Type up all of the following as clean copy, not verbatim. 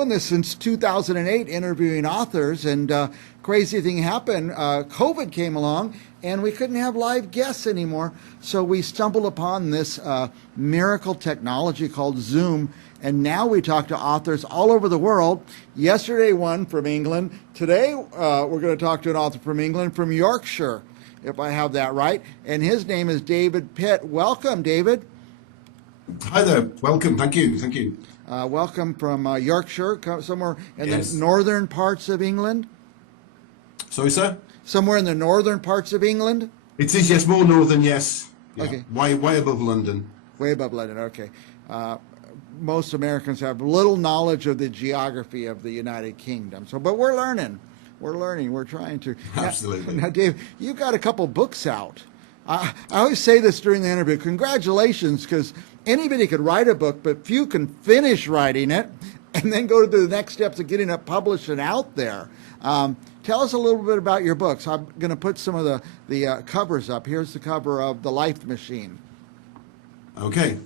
Doing this since 2008, interviewing authors, and crazy thing happened. COVID came along, and we couldn't have live guests anymore. So we stumbled upon this miracle technology called Zoom, and now we talk to authors all over the world. Yesterday, one from England. Today, we're going to talk to an author from England, from Yorkshire, if I have that right. And his name is David Pitt. Welcome, David. Hi there. Welcome. Thank you. Thank you. Welcome from Yorkshire, somewhere in Yes. the northern parts of England. Sorry, sir? Somewhere in the northern parts of England? It is, yes, more northern, yes. Yeah. Okay. Way above London. Way above London, okay. Most Americans have little knowledge of the geography of the United Kingdom. But we're learning. We're trying to. Absolutely. Now, Dave, you've got a couple books out. I always say this during the interview. Congratulations, because anybody could write a book, but few can finish writing it and then go to the next steps of getting it published and out there. Tell us a little bit about your books. I'm going to put some of the covers up. Here's the cover of The Life Machine. Okay.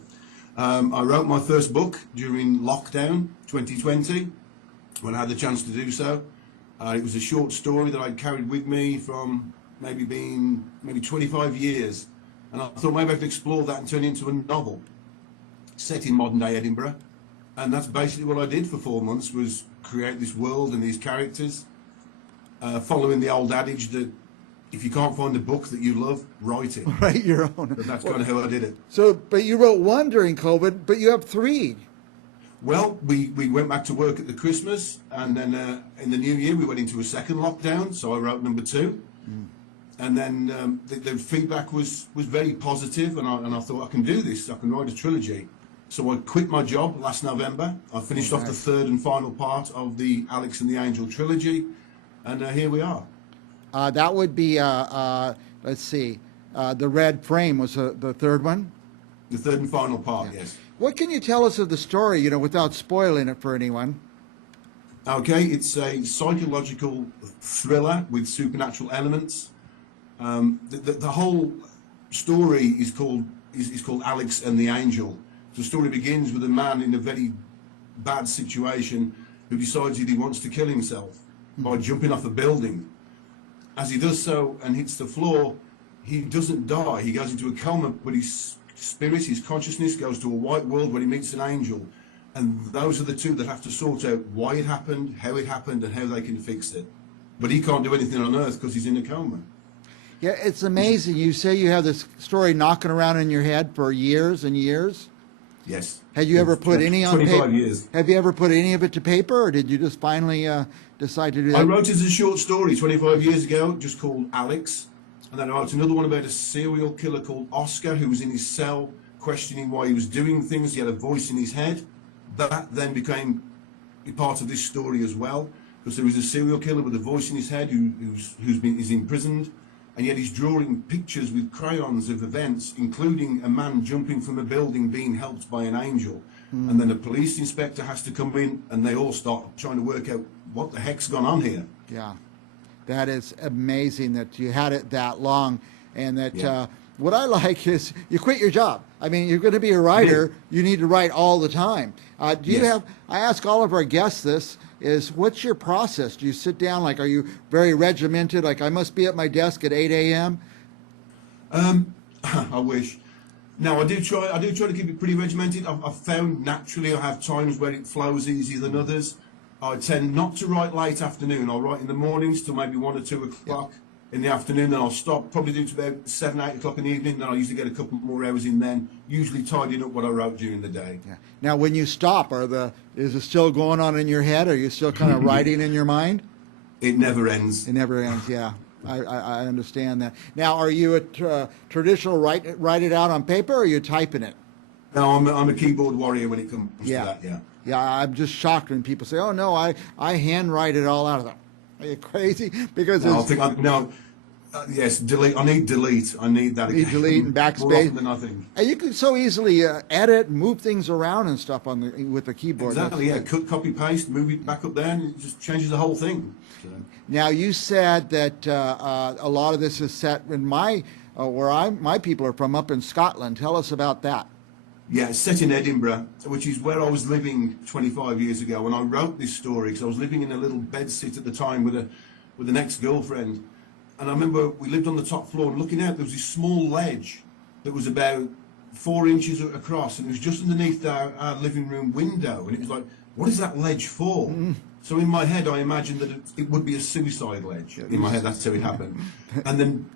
I wrote my first book during lockdown 2020 when I had the chance to do so. It was a short story that I carried with me from maybe 25 years. And I thought maybe I could explore that and turn it into a novel set in modern day Edinburgh. And that's basically what I did for 4 months, was create this world and these characters, following the old adage that if you can't find a book that you love, write it. Write your own. But that's kind of how I did it. So, but you wrote one during COVID, but you have three. Well, we went back to work at the Christmas, and then in the new year we went into a second lockdown, so I wrote number 2. And then the feedback was very positive, and I thought, I can do this, I can write a trilogy. So I quit my job last November. I finished off the third and final part of the Alex and the Angel trilogy, and here we are. That would be, let's see, The Red Frame was the third one? The third and final part, Yeah. yes. What can you tell us of the story, without spoiling it for anyone? Okay, it's a psychological thriller with supernatural elements. The whole story is called Alex and the Angel. The story begins with a man in a very bad situation who decides that he wants to kill himself by jumping off a building. As he does so and hits the floor, he doesn't die. He goes into a coma, but his spirit, his consciousness, goes to a white world where he meets an angel. And those are the two that have to sort out why it happened, and how they can fix it. But he can't do anything on Earth because he's in a coma. Yeah, it's amazing. You say you have this story knocking around in your head for years and years. Yes. Had you ever put any on paper? 25 years. Have you ever put any of it to paper, or did you just finally decide to do that? I wrote it as a short story 25 years ago, just called Alex. And then I wrote another one about a serial killer called Oscar, who was in his cell questioning why he was doing things. He had a voice in his head. That then became a part of this story as well, because there was a serial killer with a voice in his head is imprisoned, and yet he's drawing pictures with crayons of events, including a man jumping from a building being helped by an angel. And then a police inspector has to come in, and they all start trying to work out what the heck's gone on here. Yeah, that is amazing that you had it that long, and that Yeah. what I like is you quit your job. I mean, you're going to be a writer. You need to write all the time. Do you Yes. have? I ask all of our guests this: is what's your process? Do you sit down? Like, are you very regimented? Like, I must be at my desk at 8 a.m. I wish. No, I do try to keep it pretty regimented. I've found naturally I have times where it flows easier than others. I tend not to write late afternoon. I'll write in the mornings till maybe 1 or 2 o'clock. In the afternoon, then I'll stop, probably do to about 7, 8 o'clock in the evening. Then I'll usually get a couple more hours in then, usually tidying up what I wrote during the day. Yeah. Now, when you stop, is it still going on in your head? Are you still kind of writing in your mind? It never ends. It never ends. Yeah, I understand that. Now, are you a traditional write it out on paper, or are you typing it? No, I'm a keyboard warrior when it comes to that. Yeah. Yeah, I'm just shocked when people say, "Oh no, I handwrite it all out of them." Are you crazy? Because No, yes, delete. I need delete. I need that. You delete and backspace. More often than I think. And you can so easily edit, move things around and stuff with the keyboard. Exactly. Yeah. Cut, copy, paste, move it back up there, and it just changes the whole thing. So. Now, you said that a lot of this is set in my people are from up in Scotland. Tell us about that. Yeah, it's set in Edinburgh, which is where I was living 25 years ago when I wrote this story. Because I was living in a little bedsit at the time with an ex-girlfriend, and I remember we lived on the top floor and looking out. There was this small ledge that was about 4 inches across, and it was just underneath our living room window. And it was like, what is that ledge for? So in my head, I imagined that it would be a suicide ledge. In my head, that's how it happened. And then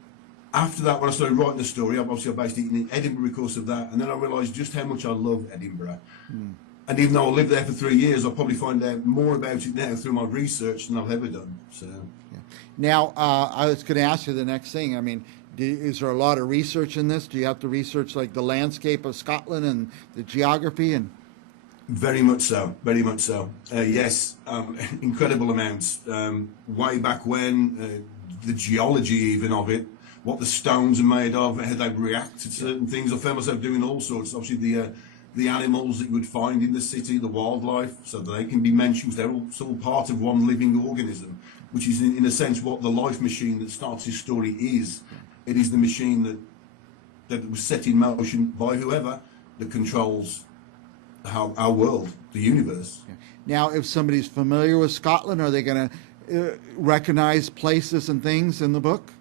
after that, when I started writing the story, obviously I based it in Edinburgh because of that, and then I realised just how much I love Edinburgh. And even though I lived there for 3 years, I'll probably find out more about it now through my research than I've ever done. So, Yeah. Now, I was going to ask you the next thing. I mean, is there a lot of research in this? Do you have to research like the landscape of Scotland and the geography and? very much so, very much so. Yes, incredible amounts. Way back when, the geology even of it, what the stones are made of, how they react to certain things. I found myself doing all sorts. Obviously, the animals that you would find in the city, the wildlife, so that they can be mentioned. They're all part of one living organism, which is in a sense what the life machine that starts this story is. It is the machine that was set in motion by whoever that controls our world, the universe. Now, if somebody's familiar with Scotland, are they going to recognize places and things in the book?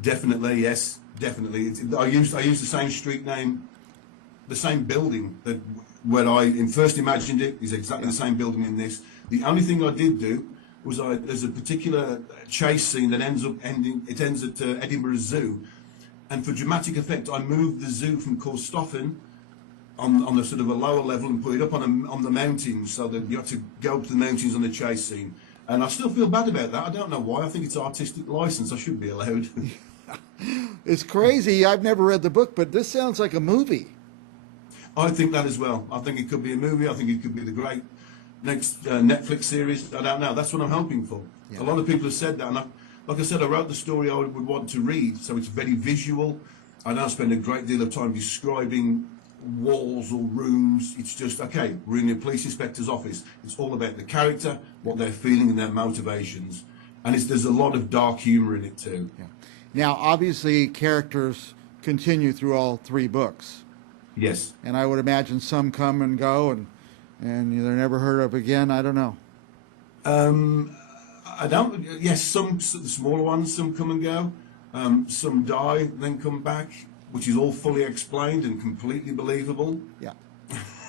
Definitely, yes, definitely. I used the same street name, the same building that when I first imagined it is exactly the same building in this. The only thing I did do was there's a particular chase scene that ends at Edinburgh Zoo, and for dramatic effect, I moved the zoo from Corstorphine on the sort of a lower level and put it up on the mountains, so that you have to go up to the mountains on the chase scene. And I still feel bad about that. I don't know why. I think it's artistic license. I should be allowed. It's crazy. I've never read the book, but this sounds like a movie. I think that as well. I think it could be a movie. I think it could be the great next Netflix series. I don't know. That's what I'm hoping for. Yeah. A lot of people have said that. And like I said, I wrote the story I would want to read. So it's very visual. I don't spend a great deal of time describing walls or rooms. It's just, okay, we're in a police inspector's office. It's all about the character, what they're feeling and their motivations. And there's a lot of dark humor in it too. Yeah. Now, obviously, characters continue through all three books. Yes. And I would imagine some come and go and they're never heard of again. I don't know. I don't. Yes, some the smaller ones, some come and go. Some die, then come back, which is all fully explained and completely believable. Yeah.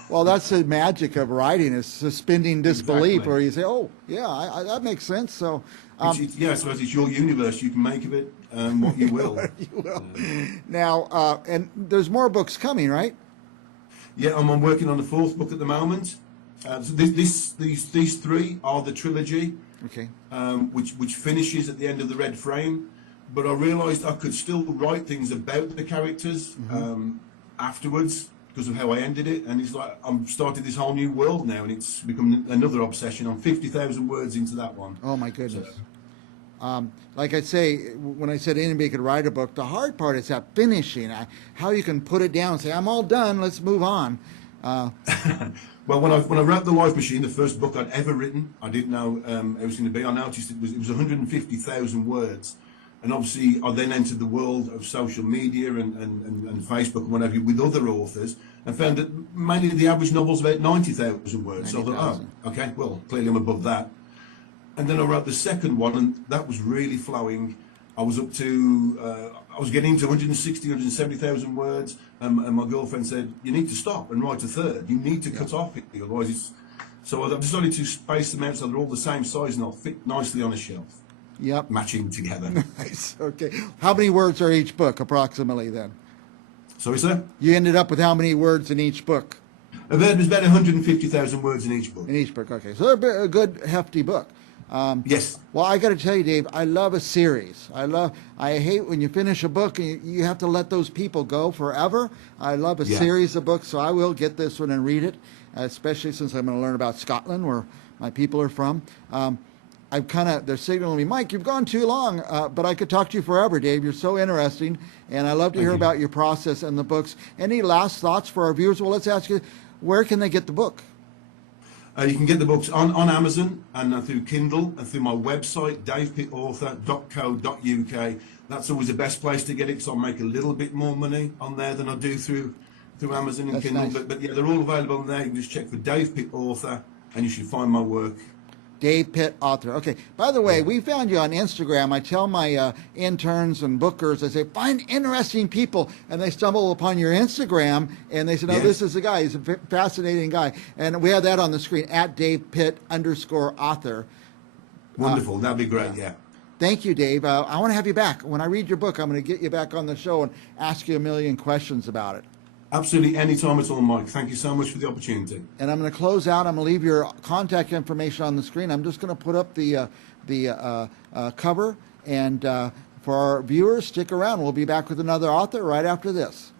Well, that's the magic of writing, is suspending disbelief, Exactly. where you say, "Oh, yeah, that makes sense." So, I suppose it's your universe. You can make of it what you will. you will. Now, and there's more books coming, right? Yeah, I'm working on the fourth book at the moment. So these three are the trilogy, Okay. which finishes at the end of the Red Frame. But I realised I could still write things about the characters afterwards because of how I ended it. And it's like I'm starting this whole new world now, and it's become another obsession. I'm 50,000 words into that one. Oh my goodness. So, Like I say, when I said anybody could write a book, the hard part is that finishing, how you can put it down and say, I'm all done, let's move on. well, when I wrote The Life Machine, the first book I'd ever written, I didn't know it was going to be. I noticed it was 150,000 words. And obviously, I then entered the world of social media and Facebook and whatever with other authors, and found that mainly the average novel's about 90,000 words. 90, so I thought, oh, okay, well, clearly I'm above that. And then I wrote the second one, and that was really flowing. I was up to, I was getting to 160, 170,000 words, and my girlfriend said, you need to stop and write a third. You need to cut off it, otherwise it's... So I decided to space them out so they're all the same size and they'll fit nicely on a shelf. Yep. Matching together. Nice. Okay. How many words are each book, approximately, then? Sorry, sir? You ended up with how many words in each book? There's about 150,000 words in each book. In each book, okay. So they're a good, hefty book. Yes. Well, I got to tell you, Dave, I love a series. I hate when you finish a book and you have to let those people go forever. I love a series of books, so I will get this one and read it, especially since I'm going to learn about Scotland, where my people are from. They're signaling me, Mike, you've gone too long, but I could talk to you forever, Dave. You're so interesting, and I love to hear about your process and the books. Any last thoughts for our viewers? Well, let's ask you, where can they get the book? You can get the books on Amazon and through Kindle and through my website, davepitauthor.co.uk. That's always the best place to get it, because I'll make a little bit more money on there than I do through through Amazon and That's Kindle. nice. But yeah, they're all available there. You can just check for Dave Pitt author, and you should find my work. Dave Pitt, author. Okay. By the way, Yeah. we found you on Instagram. I tell my interns and bookers, I say, find interesting people, and they stumble upon your Instagram, and they say, no, Yes. this is the guy. He's a fascinating guy, and we have that on the screen at Dave Pitt _author. Wonderful. That'd be great. Yeah. Thank you, Dave. I want to have you back. When I read your book, I'm going to get you back on the show and ask you a million questions about it. Absolutely, anytime at all, Mike. Thank you so much for the opportunity. And I'm going to close out. I'm going to leave your contact information on the screen. I'm just going to put up the cover. And for our viewers, stick around. We'll be back with another author right after this.